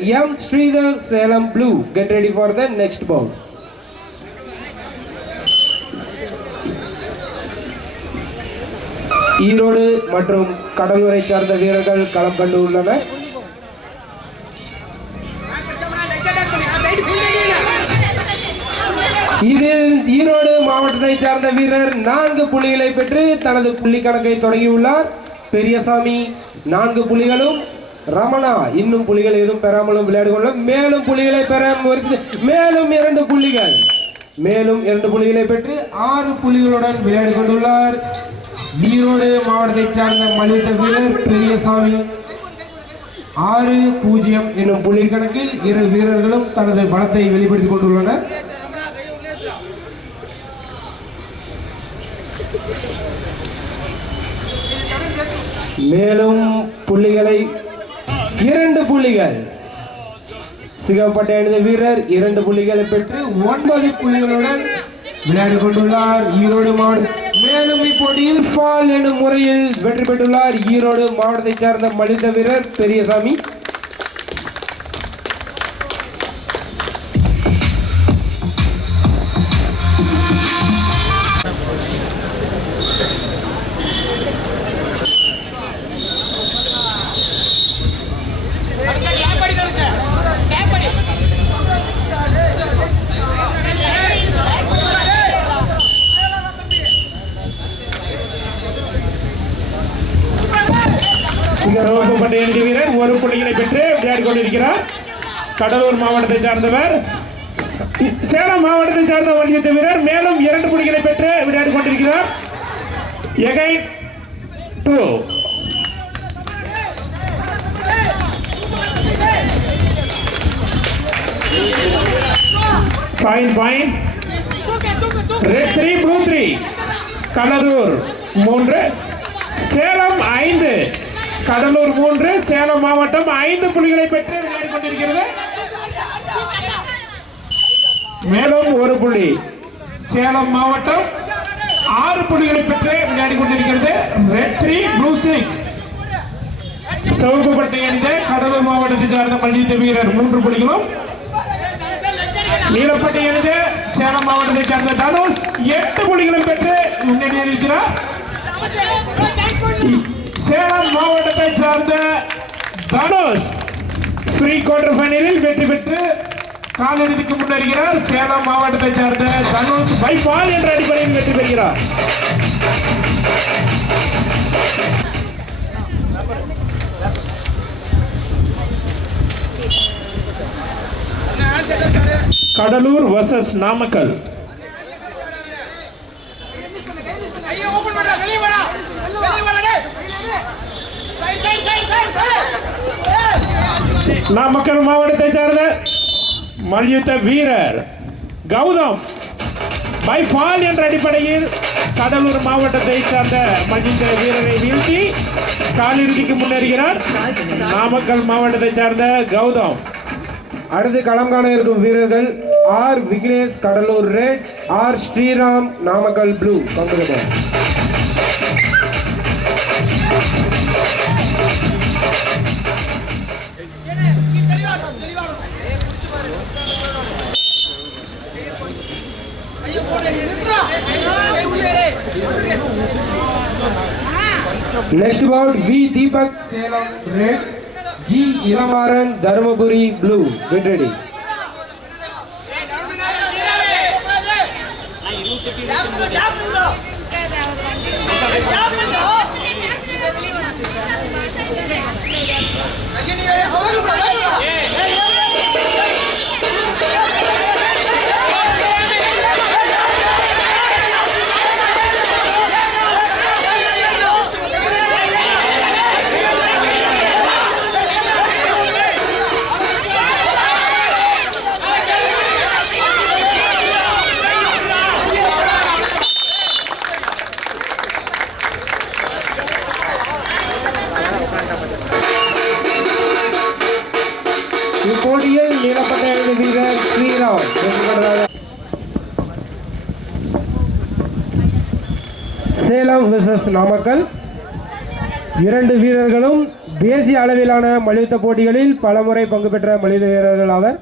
M. Sridhar, Salem Blue. Get ready for the next bout. Erode மற்றும் கடலூரை சார்ந்த வீரர்கள் களம் கண்டு உள்ளனர். இதில் ஈரோடு மாவட்டத்தை சார்ந்த வீரர் 4 புள்ளிகளை பெற்று தனது புள்ளி கணக்கை தொடங்கியுள்ளார். பெரியசாமி 4 புள்ளிகளும், ரமணா இன்னும் புள்ளிகள் எதுவும் பெறாமலும் விளையாடு கொள்ள மேலும் புள்ளிகளை பெற மேலும் 2 புள்ளிகள் பெற்று 6 புள்ளிகளுடன் விளையாடி கொண்டுள்ளார். ஈரோடு மாவட்டத்தை சார்ந்த மல்யுத்த வீரர் பெரியசாமி 6-0 என்னும் புள்ளி கணக்கில் 2 வீரர்களும் தனது பலத்தை வெளிப்படுத்திக் கொண்டுள்ளனர். மேலும் புள்ளிகளை 2 புள்ளிகள் சிகப்பட்டை அணிந்த வீரர் 2 புள்ளிகளை பெற்று 9 புள்ளிகளுடன் விளையாடி கொண்டுள்ளார். ஈரோடு மாவட்டம் மேலும் இப்போட்டியில் ஃபால் எனும் முறையில் வெற்றி பெற்றுள்ளார் ஈரோடு மாவட்டத்தை சார்ந்த மல்யுத்த வீரர் பெரியசாமி. வீரர் 1 புள்ளிகளை பெற்று விளையாடி கொண்டிருக்கிறார். கடலூர் மாவட்டத்தை சார்ந்தவர். சேலம் மாவட்டத்தை சார்ந்த மல்யுத்த வீரர் மேலும் 2 புள்ளிகளை பெற்று விளையாடி கொண்டிருக்கிறார். Again 2 point red 3 blue 3 Cuddalore 3 Salem 5 Cuddalore 3 Salem மாவட்டம் 5 புள்ளிகளை பெற்று விளையாடி கொண்டிருக்கிறது. மேலும் 1 புள்ளி சேலம் மாவட்டம் 6 புள்ளிகளை பெற்று விளையாடி கொண்டிருக்கிறது. ரெட் 3 ப்ளூ 6 சவுக்குப்பட்டை அணிந்த கடலூர் மாவட்டத்தை சார்ந்த மல்யுத்த வீரர் 3 புள்ளிகளும், நீலப்பட்டை அணிந்த சேலம் மாவட்டத்தை சார்ந்த தனுஷ் 8 புள்ளிகளை பெற்று முன்னேறி இருக்கிறார். சேலம் மாவட்டத்தை சார்ந்த தனுஷ் ப்ரீ குவார்டர் ஃபைனலில் வெற்றி பெற்று காலிறுதிக்கு முன்னேறுகிறார். சேலம் மாவட்டத்தை சார்ந்த தனுஷ் பை பால் என்ற அடிப்படையில் வெற்றி பெறுகிறார். கடலூர் வர்சஸ் நாமக்கல். நாமக்கல் மாவட்டத்தை சார்ந்த மல்யுத்த வீரர் கௌதம் பை ஃபால் என்ற அடிப்படையில் கடலூர் மாவட்டத்தை சார்ந்த மல்யுத்த வீரரை வீழ்த்தி காலிறுதிக்கு முன்னேறுகிறார். நாமக்கல் மாவட்டத்தை சார்ந்த கௌதம். அடுத்து களம் காண இருக்கும் வீரர்கள் R Vignesh Cuddalore red, R Sriram Namakkal blue. Next bout V Deepak Salem red, G Ilamaran Dharmaburi blue. Get ready. இப்போட்டியில் நீளப்பட்ட வீரர் ஸ்ரீராம். சேலம் வெர்சஸ் நாமக்கல். 2 வீரர்களும் தேசிய அளவிலான மல்யுத்த போட்டிகளில் பலமுறை பங்கு பெற்ற மல்யுத்த வீரர்கள் அவர்.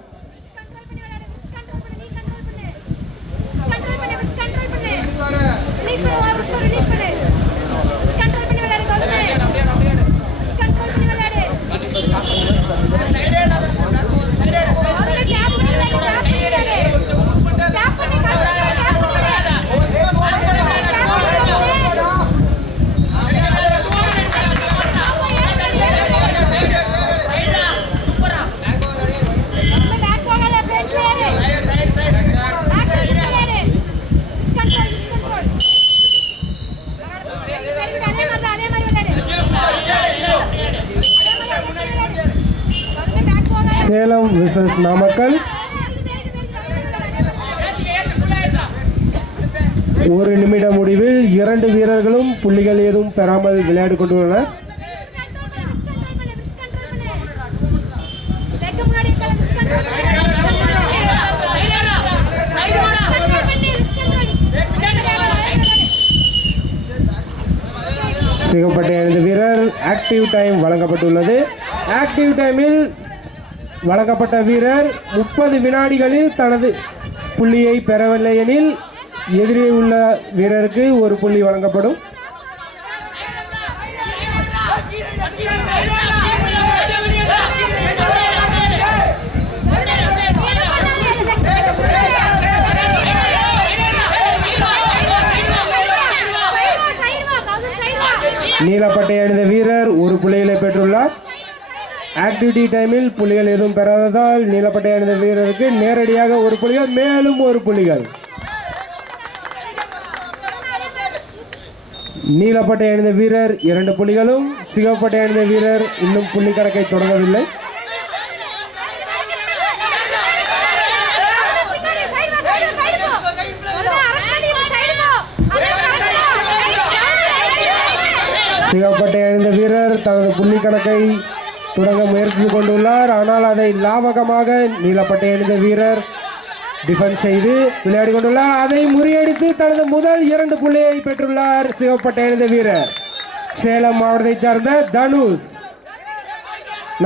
சேலம் விசஸ் நாமக்கல். ஒரு நிமிட முடிவில் 2 வீரர்களும் புள்ளிகள் ஏதும் பெறாமல் விளையாடி கொண்டுள்ளனர். சிவப்பட்டை அணிந்த வீரர் ஆக்டிவ் டைம் வழங்கப்பட்டுள்ளது. ஆக்டிவ் டைமில் வழங்கப்பட்ட வீரர் 30 வினாடிகளில் தனது புள்ளியை பெறவில்லை எனில் எதிரே உள்ள வீரருக்கு ஒரு புள்ளி வழங்கப்படும். நீலப்பட்டை அணிந்த வீரர் ஒரு புள்ளிகளை பெற்றுள்ளார். ஆக்டிவிட்டி டைமில் புள்ளிகள் எதுவும் பெறாததால் நீலப்பட்டை அணிந்த வீரருக்கு நேரடியாக ஒரு புள்ளிகள், மேலும் ஒரு புள்ளிகள். நீலப்பட்டை அணிந்த வீரர் 2 புள்ளிகளும், சிவப்பட்டை அணிந்த வீரர் இன்னும் புள்ளி கணக்கை தொடங்கவில்லை. சிவப்பட்டை அணிந்த வீரர் தனது புள்ளி கணக்கை தொடங்க முயற்சி கொண்டுள்ளார். ஆனால் அதை லாபகமாக நீலப்பட்டை அணிந்த வீரர் டிஃபென்ஸ் செய்து விளையாடி கொண்டுள்ளார். அதை முறியடித்து தனது முதல் 2 புள்ளியை பெற்றுள்ளார் சிவப்பட்டை அணிந்த வீரர். சேலம் மாவட்டத்தை சார்ந்த தனுஷ்,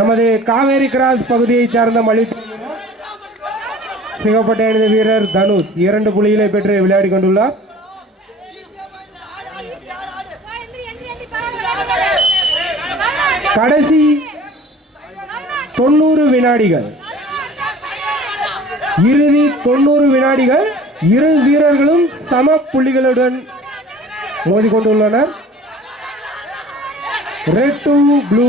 நமது காவேரி கிராஸ் பகுதியை சார்ந்த மல்யுத்த வீரர். சிவப்பட்டை அணிந்த வீரர் தனுஷ் 2 புள்ளிகளை பெற்று விளையாடி கொண்டுள்ளார். கடைசி 90 வினாடிகள், இறுதி 90 வினாடிகள். 2 வீரர்களும் சம புள்ளிகளுடன் மோதிக்கொண்டுள்ளனர். Red to blue.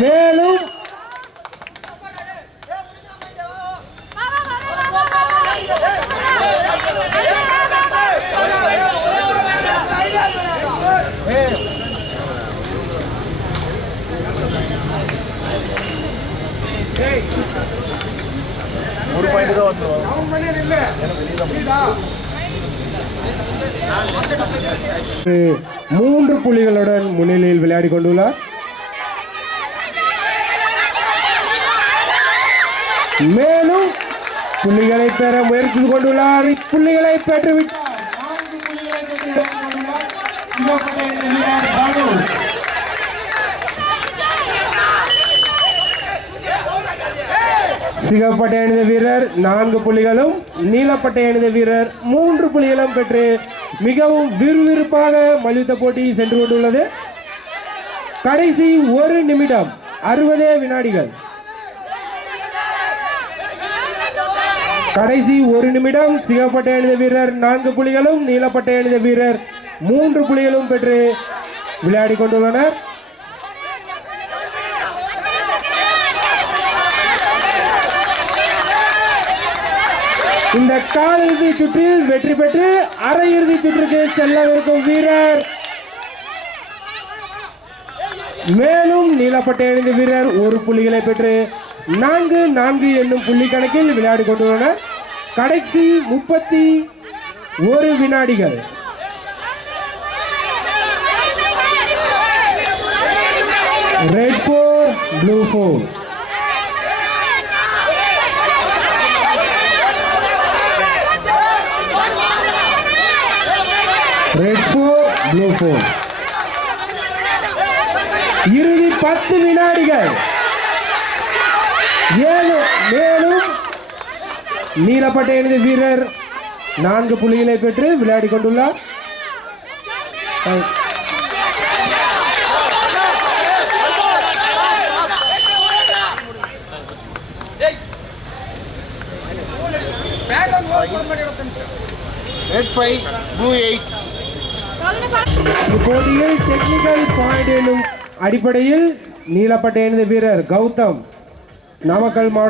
மேலும் ஒரு பாயிண்ட் தான் வந்துரும். 3 புள்ளிகளுடன் முன்னிலையில் விளையாடி கொண்டுள்ளார். மேலும் புள்ளிகளை பெற முயற்சி கொண்டுள்ளார். புள்ளிகளை பெற்றுவிட்டார். 4 புள்ளிகளை பெற்றுள்ளார். சிவப்பட்டை அணிந்த வீரர் 4 புள்ளிகளும், நீலப்பட்டை அணிந்த வீரர் 3 புள்ளிகளும் பெற்று மிகவும் விறுவிறுப்பாக மல்யுத்த போட்டி சென்று கொண்டுள்ளது. கடைசி 1 நிமிடம் 60 வினாடிகள். கடைசி 1 நிமிடம் சிவப்பட்டை அணிந்த வீரர் 4 புள்ளிகளும், நீலப்பட்டை அணிந்த வீரர் 3 புள்ளிகளும் பெற்று விளையாடி கொண்டுள்ளனர். இந்த காலிறுதி சுற்றில் வெற்றி பெற்று அரையிறுதி சுற்றுக்கு செல்லவிருக்கும் வீரர். மேலும் நீலப்பட்டை அணிந்த வீரர் 1 புள்ளிகளை பெற்று 4-4 என்னும் புள்ளி கணக்கில் விளையாடி கொண்டுள்ளனர். கடைசி 31 வினாடிகள். Red 4, blue 4. Red 4, Blue 4. இறுதி 10 வினாடிகள். மேலும் நீலப்பட்டை அணிந்த வீரர் 4 புள்ளிகளை பெற்று விளையாடி கொண்டுள்ளார். இப்போட்டியில் டெக்னிக்கல் பாயிண்ட் எனும் அடிப்படையில் நீலப்பட்டை அணிந்த வீரர் கௌதம் நாமக்கல் மாவட்ட